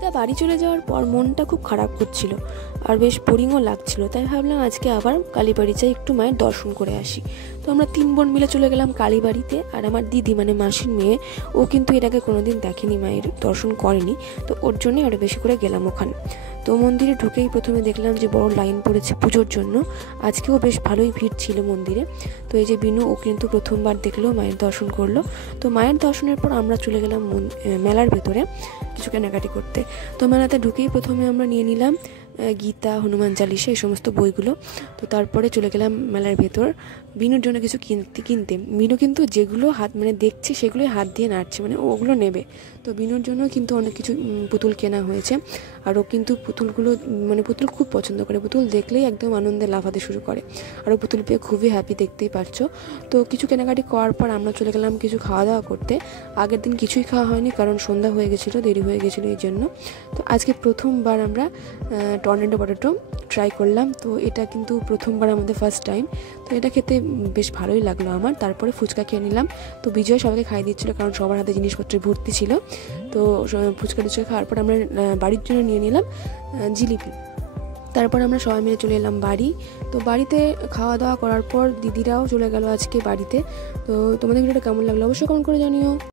তা বাড়ি চলে যাওয়ার পর মনটা খুব খারাপ করছিল আর বেশ বোরিংও লাগছিল, তাই ভাবলাম আজকে আবার কালীবাড়ি যাই, একটু মায়ের দর্শন করে আসি। তো আমরা 3 বোন মিলে চলে গেলাম কালীবাড়িতে। আর আমার দিদি মানে মাসির মেয়ে, ও কিন্তু এর আগে কোনোদিন দেখেনি, মায়ের দর্শন করেনি, তো ওর জন্যই আরও বেশি করে গেলাম ওখানে। তো মন্দিরে ঢুকেই প্রথমে দেখলাম যে বড় লাইন পড়েছে পুজোর জন্য। আজকেও বেশ ভালোই ভিড় ছিল মন্দিরে। তো এই যে বিনু, ও কিন্তু প্রথমবার দেখলো, মায়ের দর্শন করলো। তো মায়ের দর্শনের পর আমরা চলে গেলাম মেলার ভেতরে কিছু কেনাকাটি করতে। তো মেলাতে ঢুকেই প্রথমে আমরা নিয়ে নিলাম গীতা, হনুমান চালিশা, এই সমস্ত বইগুলো। তো তারপরে চলে গেলাম মেলার ভেতর বিনুর জন্য কিছু কিনতে। বিনু কিন্তু যেগুলো হাত মানে দেখছে সেগুলোই হাত দিয়ে নাড়ছে, মানে ওগুলো নেবে। তো বিনুর জন্য কিন্তু অনেক কিছু পুতুল কেনা হয়েছে। আর ও কিন্তু পুতুলগুলো মানে পুতুল খুব পছন্দ করে, পুতুল দেখলেই একদম আনন্দে লাফাতে শুরু করে। আর ও পুতুল পেয়ে খুবই হ্যাপি, দেখতেই পারছো। তো কিছু কেনাকাটি করার পর আমরা চলে গেলাম কিছু খাওয়া দাওয়া করতে। আগের দিন কিছুই খাওয়া হয়নি, কারণ সন্ধ্যা হয়ে গেছিলো, দেরি হয়ে গেছিলো এই জন্য। তো আজকে প্রথমবার আমরা টর্নেডো পটেটো ট্রাই করলাম। তো এটা কিন্তু প্রথমবার আমাদের ফার্স্ট টাইম। তো এটা খেতে বেশ ভালোই লাগলো আমার। তারপরে ফুচকা খেয়ে নিলাম। তো বিজয় সবাইকে খাইয়ে দিচ্ছিলো, কারণ সবার হাতে জিনিসপত্রে ভর্তি ছিল। তো ফুচকা টুচকা খাওয়ার পর আমরা বাড়ির জন্য নিয়ে নিলাম জিলিপি। তারপর আমরা সবাই মিলে চলে এলাম বাড়ি। তো বাড়িতে খাওয়া দাওয়া করার পর দিদিরাও চলে গেল আজকে বাড়িতে। তো তোমাদের ভিডিওটা কেমন লাগলো অবশ্যই কমেন্ট করে জানিও।